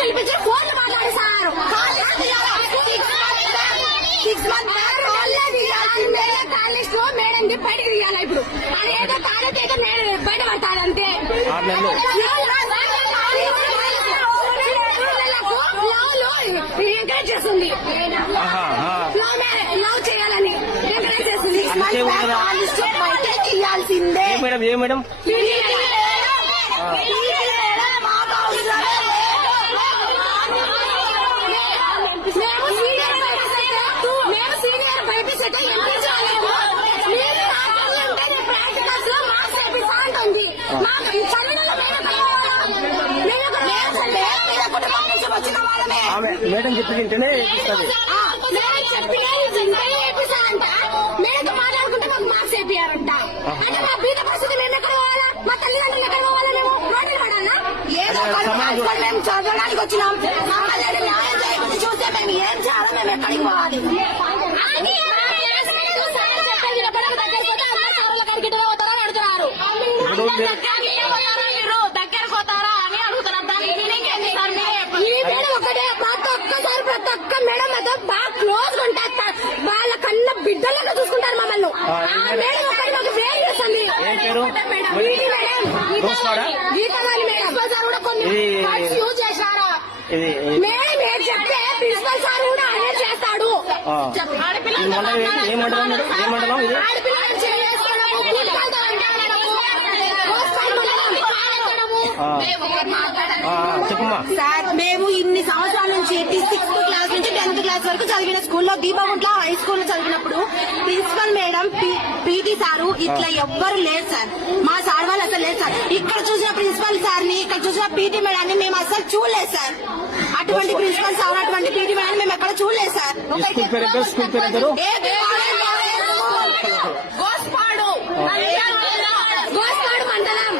పిలిపించి ఫోన్లు మాట్లాడు సార్. 6 months కాలేజ్ లో మేడం బయటకు తీయాలి. ఇప్పుడు అది ఏదో తాగితే ఏదో బయట పడతాడంతే. ఎంకరేజ్ చేస్తుంది, లవ్ చేయాలని ఎంకరేజ్ చేస్తుంది. తీయాల్సిందే మేడం. ఏ మేడం? మేము సీనియర్ బైపీసీ అయితే ఎంకరేజ్ చేయలేము. మీరు ప్రాక్టికల్స్ లో మార్క్స్ వేపిస్తా ఉంటుంది. మాకు చదివిన కుటుంబం నుంచి వచ్చిన వాళ్ళమే. మేడం చెప్పి తింటేనే ఇస్తుంది. మేడం చెప్పినా వేపిస్తా అంట. మేడంతో మాట్లాడుకుంటే మాకు మార్క్స్ వేపియారంట. అంటే మా బీద పరిస్థితి మేము ఎక్కడ పోవాలా? మా తల్లిదండ్రులు ఎక్కడ పోవాలా? మేము రోడ్లు పడాలా? ఏదో మేము చదవడానికి వచ్చినాం. మమ్మల్ని న్యాయం చేయకుండా చూస్తే మేము ఏం చేయాలో మేము ఎక్కడికి పోవాలి? దగ్గరకు పోతారా అని అడుగుతున్నారు. ప్రతి ఒక్క మేడం అదో బాగా క్లోజ్ గా ఉంటారు. వాళ్ళ కన్నా బిడ్డలకు చూసుకుంటారు మమ్మల్ని. మేడం ఒకటి మాకు వేరు చేస్తుంది. గీతవాణి మేడం కూడా కొన్ని యూజ్ చేశారా? మేడం ఏం చెప్తే ప్రిన్సిపల్ సార్ కూడా అదే చేస్తాడు. సార్ మేము ఇన్ని సంవత్సరాల నుంచి 6th క్లాస్ నుంచి 10th క్లాస్ వరకు చదివిన స్కూల్లో దీపగుంట్ల హై స్కూల్లో చదివినప్పుడు ప్రిన్సిపల్ మేడం పీటీ సారు ఇట్లా ఎవ్వరు లేదు సార్. మా సార్ వాళ్ళు అసలు లేదు సార్. ఇక్కడ చూసిన ప్రిన్సిపల్ సార్ ని, ఇక్కడ చూసిన పీటీ మేడాన్ని మేము అసలు చూడలేదు సార్. అటువంటి ప్రిన్సిపల్ సార్, అటువంటి పీటీ మేడాన్ని మేము ఎక్కడ చూడలేదు సార్. గోస్పాడు మండలం